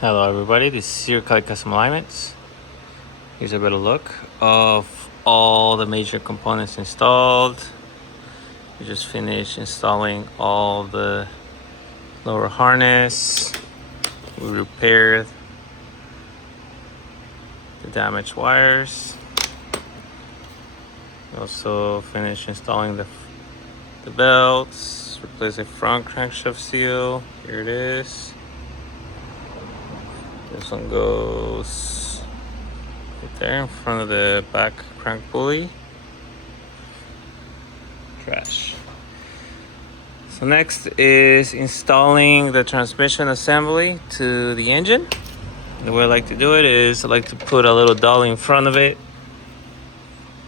Hello everybody, this is your Custom Alignments. Here's a better look of all the major components installed. We just finished installing all the lower harness. We repaired the damaged wires. We also finished installing the belts, replaced the front crankshaft seal. Here it is. This one goes right there in front of the back crank pulley. Trash. So next is installing the transmission assembly to the engine. The way I like to do it is I like to put a little dolly in front of it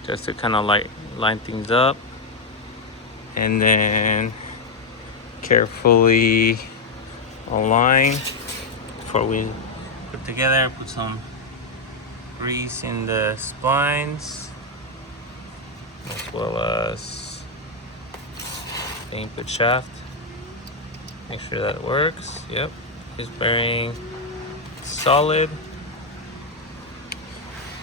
just to kind of like line things up, and then carefully align before we put together. Put some grease in the splines as well as the input shaft. Make sure that works. Yep, this bearing solid.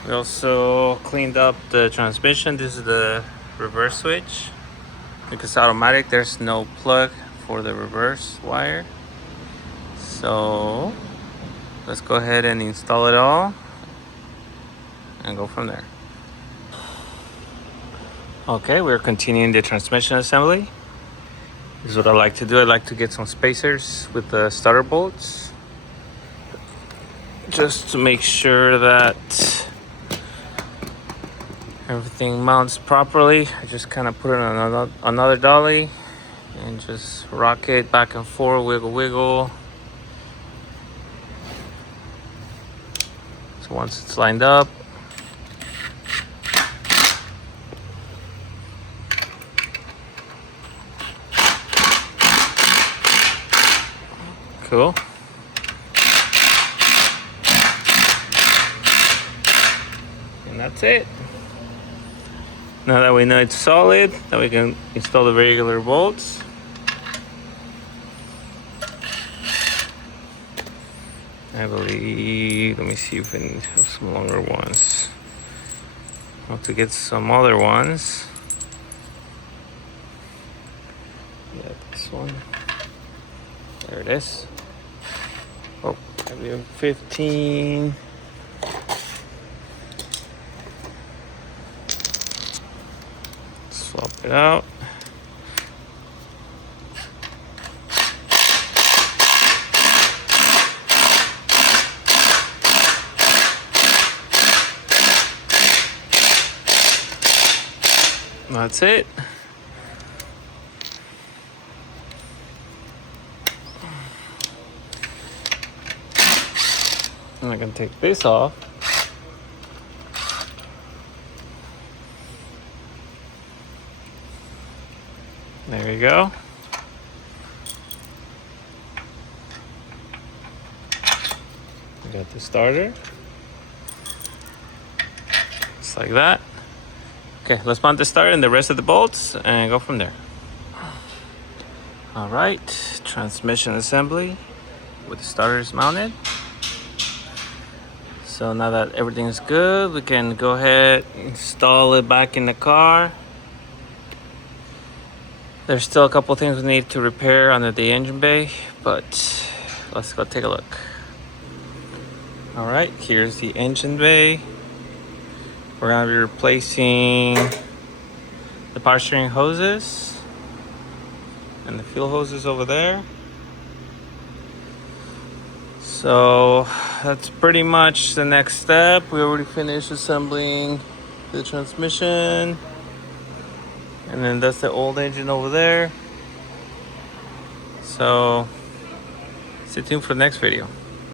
We also cleaned up the transmission. This is the reverse switch. Because it's automatic, there's no plug for the reverse wire. So let's go ahead and install it all and go from there. Okay, we're continuing the transmission assembly. This is what I like to do. I like to get some spacers with the starter bolts just to make sure that everything mounts properly. I just kind of put it on another dolly and just rock it back and forth, wiggle. So once it's lined up, cool. And that's it. Now that we know it's solid, then we can install the regular bolts. I believe, let me see if we have some longer ones. I'll have to get some other ones. Yeah, this one. There it is. Oh, maybe 15. Swap it out. That's it. And I can take this off. There you go. We got the starter. Just like that. Okay, let's mount the starter and the rest of the bolts and go from there. All right, transmission assembly with the starters mounted. So now that everything is good, we can go ahead and install it back in the car. There's still a couple things we need to repair under the engine bay, but let's go take a look. All right, here's the engine bay. We're gonna be replacing the power steering hoses and the fuel hoses over there. So that's pretty much the next step. We already finished assembling the transmission. And then that's the old engine over there. So stay tuned for the next video.